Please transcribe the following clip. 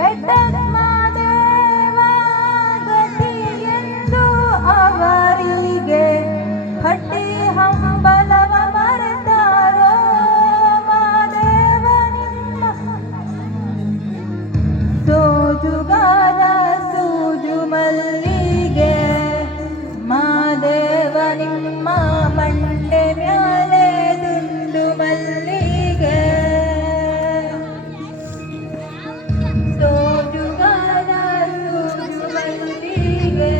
ಬೆಟ್ಟಮ್ಮ ದೇವ ಗತಿಯೆಂದು ಅವರಿಗೆ ಹಟ್ಟಿ ಹಂಬಲವ ಮರೆತಾರೋ ಮಾದೇವ ನಿಮ್ಮ ಸೋಜುಗಾರ ಸೂಜು ಮಲ್ಲಿಗೆ ಮಾದೇವ ನಿಮ್ಮ ಮಂಡೆ ಮ್ಯಾಲೆ ದುಂಡು ಮಲ್ಲಿಗೆ ಸೋಜುಗಾರ ಸೂಜು ಮಲ್ಲಿಗೆ